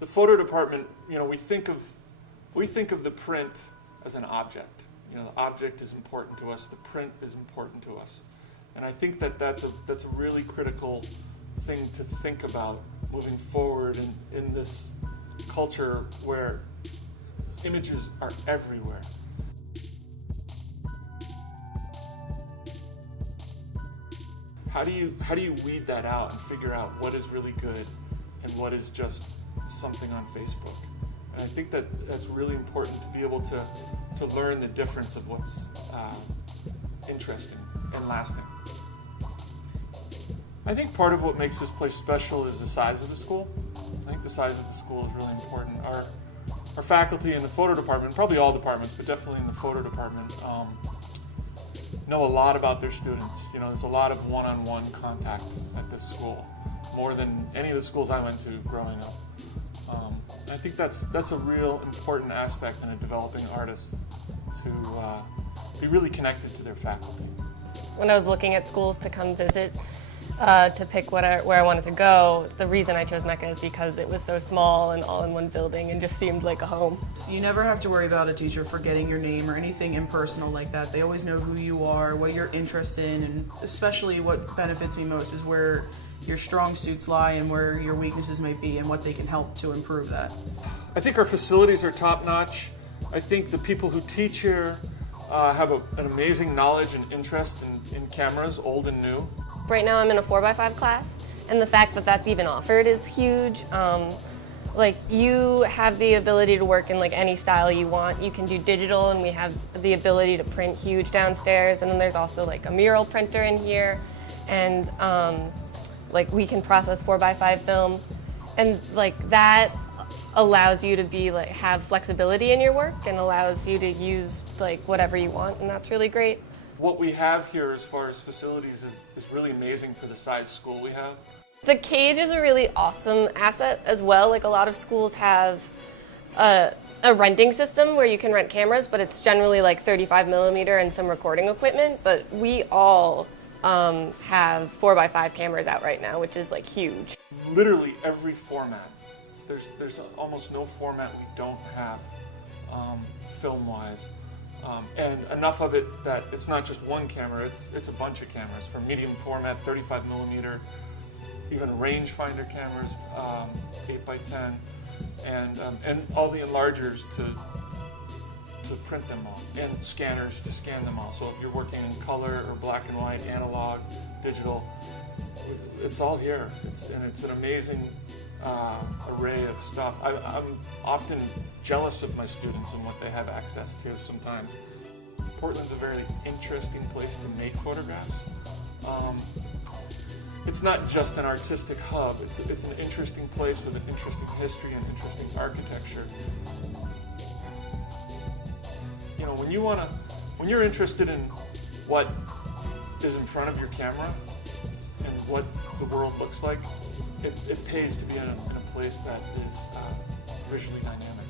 the photo department, we think of the print as an object. The object is important to us. The print is important to us, and I think that's a really critical thing to think about moving forward in this culture where images are everywhere. How do you weed that out and figure out what is really good and what is just something on Facebook? And I think that's really important to be able to learn the difference of what's interesting and lasting. I think part of what makes this place special is the size of the school. I think the size of the school is really important. Our faculty in the photo department, probably all departments, but definitely in the photo department, know a lot about their students. There's a lot of one-on-one contact at this school, more than any of the schools I went to growing up. I think that's a real important aspect in a developing artist, to be really connected to their faculty. When I was looking at schools to come visit, to pick where I wanted to go, the reason I chose MECA is because it was so small and all in one building and just seemed like a home. So you never have to worry about a teacher forgetting your name or anything impersonal like that. They always know who you are, what you're interested in, and especially what benefits me most is where your strong suits lie and where your weaknesses might be and what they can help to improve that. I think our facilities are top-notch. I think the people who teach here have an amazing knowledge and interest in cameras, old and new. Right now I'm in a 4x5 class, and the fact that that's even offered is huge. You have the ability to work in any style you want. You can do digital, and we have the ability to print huge downstairs, and then there's also a mural printer in here, and we can process 4x5 film, and that allows you to have flexibility in your work and allows you to use whatever you want, and that's really great. What we have here as far as facilities is really amazing for the size school we have. The cage is a really awesome asset as well. A lot of schools have a renting system where you can rent cameras, but it's generally 35 millimeter and some recording equipment, but we all have 4x5 cameras out right now, which is huge. Literally every format. There's almost no format we don't have film-wise. And enough of it that it's not just one camera, it's a bunch of cameras, from medium format, 35 millimeter, even rangefinder cameras, 8x10, and all the enlargers to print them all, and scanners to scan them all. So if you're working in color or black and white, analog, digital, it's all here. It's an amazing array of stuff. I'm often jealous of my students and what they have access to sometimes. Portland's a very interesting place to make photographs. It's not just an artistic hub, it's an interesting place with an interesting history and interesting architecture. When you're interested in what is in front of your camera and what the world looks like, it pays to be in a place that is visually dynamic.